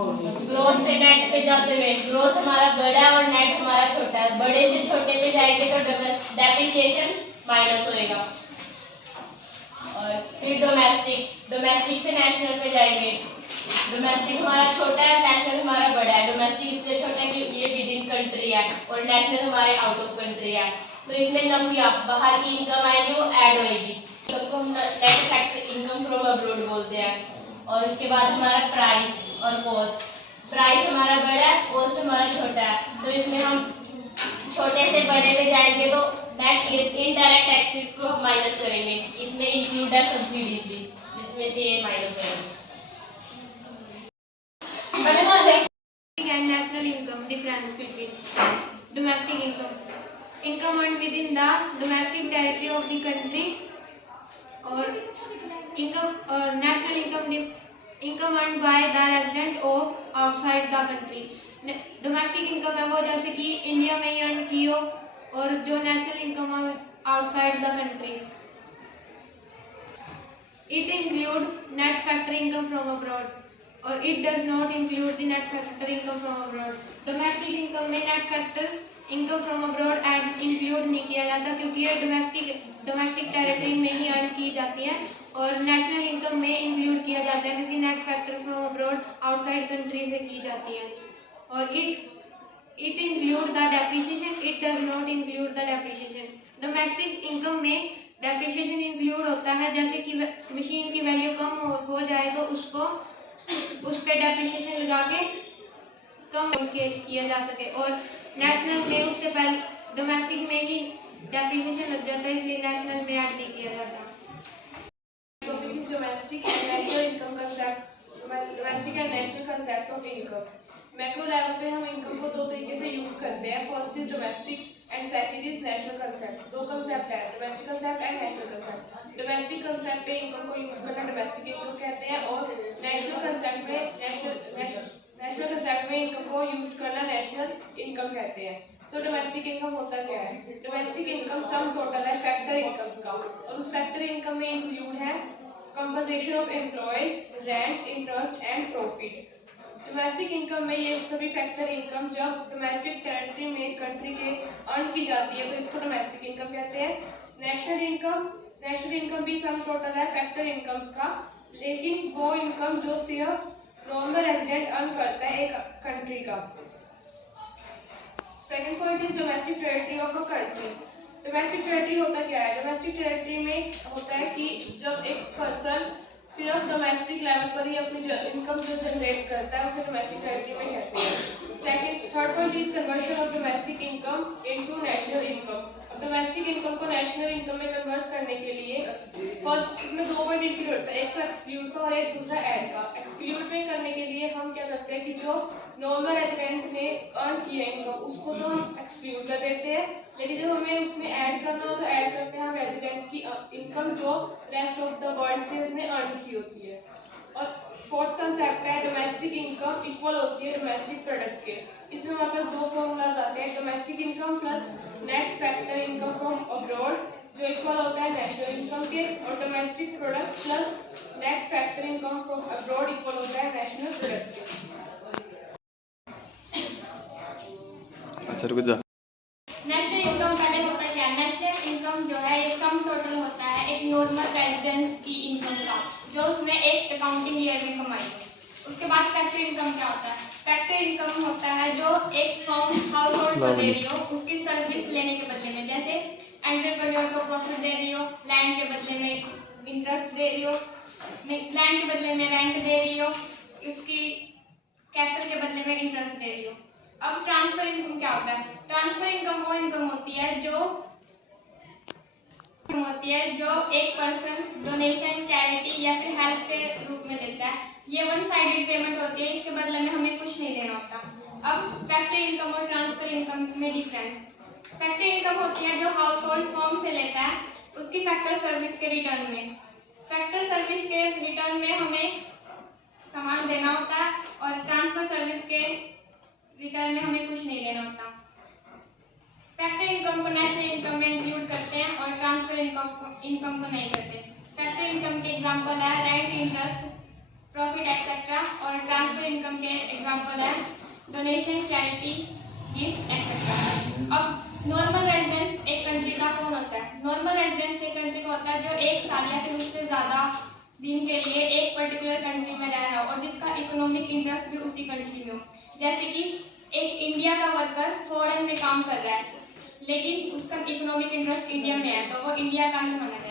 Gross से net पे जाते हुए ग्रोस हमारा बड़ा और नेट हमारा छोटा है। बड़े से छोटे पे जाएंगे तो डेप्रिसिएशन माइनस होएगा। और फिर डोमेस्टिक से नेशनल पे जाएंगे। डोमेस्टिक हमारा छोटा है, नेशनल हमारा बड़ा है। डोमेस्टिक इसलिए छोटा है कि ये विद इन कंट्री है और नेशनल हमारे आउट ऑफ कंट्री है। तो इसमें नफिया बाहर की इनकम आएगी वो ऐड होएगी, तो हम net factor income from abroad बोलते हैं। और उसके बाद हमारा प्राइस और कॉस्ट। प्राइस हमारा बड़ा है, कॉस्ट हमारा छोटा है। तो इसमें हम छोटे से बड़े में जाएंगे तो नेट इनडायरेक्ट टैक्सेस को माइनस करेंगे। इसमें इंक्लूड है सब्सिडीज भी, जिसमें से ये माइनस करेंगे। And national income difference between domestic income earned within the domestic territory of the country, or national income earned by the resident of outside the country. Domestic income है वो जैसे कि इंडिया में ही अर्न की हो, और जो नेशनल इनकम है outside the country. It include net factor income from abroad, or it does not include the net factor income from abroad. Domestic income में net factor income from abroad add include नहीं किया जाता, क्योंकि ये domestic territory में ही earn की जाती है, और नेशनल इनकम में इंक्लूड किया जाता है क्योंकि net factor from abroad outside country से की जाती है। और it include the depreciation, it does not include the depreciation. Domestic income में डेप्रिसिएशन इंक्लूड होता है, जैसे कि मशीन की वैल्यू कम हो जाए तो उस पे डेप्रिसिएशन लगा के कम किया जा सके। और नेशनल में उससे पहले डोमेस्टिक में ही डेप्रिसिएशन लग जाता है, इसलिए नेशनल में ऐड नहीं किया जाता। Topic is domestic and national income concept. Domestic and national concept of income. Macro level पे हम इनकम को दो तरीके से यूज करते हैं। First is domestic and second is national concept. दो कंसेप्ट है, domestic concept and national concept. Domestic concept पे इनकम को यूज करना डोमेस्टिक इनकम कहते हैं, और नेशनल कंसेप्ट में नेशनल कंसेप्ट में इनकम को यूज करना नेशनल इनकम कहते हैं। सो डोमेस्टिक इनकम होता क्या है? डोमेस्टिक इनकम सम टोटल है फैक्टर इनकम का, और उस फैक्टर इनकम में इंक्लूड है compensation of employees, rent, interest and profit. Domestic income में ये सभी फैक्टर इनकम जब डोमेस्टिक टेरिटरी में कंट्री के अर्न की जाती है तो इसको डोमेस्टिक इनकम कहते हैं। नेशनल इनकम भी सम टोटल है फैक्टर इनकम्स का, लेकिन वो इनकम जो सिर्फ नॉर्मल रेजिडेंट अर्न करता है एक कंट्री का। Second point is domestic territory of a country. Domestic territory होता क्या है? डोमेस्टिक टेरिटरी में होता है कि जब एक पर्सन सिर्फ डोमेस्टिक लेवल पर ही अपनी इनकम जो जनरेट करता है उसे डोमेस्टिक टेरिटरी में कहते हैं। Third point is conversion of domestic income into national income. अब डोमेस्टिक इनकम को नेशनल इनकम में कन्वर्ट करने के लिए फर्स्ट इसमें दो पॉइंट इंक्लूड होता है, एक तो एक्सक्लूड का और एक दूसरा ऐड का। एक्सक्लूड में करने के लिए हम क्या करते हैं कि जो नॉर्मल रेजिडेंट ने अर्न किया इनकम उसको तो हम एक्सक्लूड कर देते हैं, लेकिन जब हमें उसमें ऐड करना हो तो ऐड करते हैं हम रेजिडेंट की इनकम जो रेस्ट ऑफ द वर्ल्ड से उसने अर्न की होती है। और फोर्थ कंसेप्ट है डोमेस्टिक इनकम इक्वल होती है डोमेस्टिक प्रोडक्ट के। इसमें हमारे पास दो फॉर्मूलाज आते हैं, domestic income plus net factor income from abroad जो इक्वल होता है नेशनल इनकम के, और domestic product plus net factor income from abroad equal होता है नेशनल प्रोडक्ट के। नेशनल इनकम पहले होता क्या? नेशनल इनकम जो है एक सम टोटल होता है एक नॉर्मल रेजिडेंस की इनकम का, जो उसने एक अकाउंटिंग ईयर में कमाई है। उसके बाद फैक्टर इनकम क्या होता है? फैक्टर इनकम होता है जो एक फर्म हाउस होल्ड को दे रही हो उसकी सर्विस लेने के बदले में, जैसे एंटरप्रेन्योर को प्रॉफिट दे रही हो, लैंड के बदले में इंटरेस्ट दे रही हो, लैंड के बदले में रेंट दे रही हो, उसकी कैपिटल के बदले में इंटरेस्ट दे रही हो। अब ट्रांसफर इनकम क्या होता है? ट्रांसफर इनकम वो इनकम होती है जो एक पर्सन डोनेशन, चैरिटी या फिर हेल्प के रूप में देता है। ये वन साइडेड पेमेंट होती है, इसके बदले में हमें कुछ नहीं देना होता। अब फैक्टर इनकम और ट्रांसफर इनकम में डिफरेंस। फैक्टर इनकम होती है जो हाउस होल्ड फर्म से लेता है उसकी फैक्टर सर्विस के रिटर्न में। फैक्टर सर्विस के रिटर्न में हमें सामान देना होता है, और ट्रांसफर सर्विस के रिटर्न में हमें कुछ नहीं देना होता। फैक्टर इनकम को नेशनल इनकम में इंक्लूड करते हैं और ट्रांसफर इनकम को नहीं करते। फैक्टर इनकम के एग्जांपल है रेंट, इंटरेस्ट, प्रॉफिट एक्सेट्रा। और ट्रांसफर इनकम के एग्जांपल है डोनेशन, चैरिटी, गिफ्ट एक्सेट्रा। अब नॉर्मल रेजिडेंस एक कंट्री का कौन होता है? नॉर्मल रेजिडेंस एक कंट्री का होता है जो 1 साल या फिर उससे ज़्यादा दिन के लिए एक पर्टिकुलर कंट्री में रह रहा हो और जिसका इकोनॉमिक इंटरेस्ट भी उसी कंट्री में हो। जैसे कि एक इंडिया का वर्कर फॉरेन में काम कर रहा है लेकिन उसका इकोनॉमिक इंटरेस्ट इंडिया में है तो वो इंडिया का ही माना जाएगा।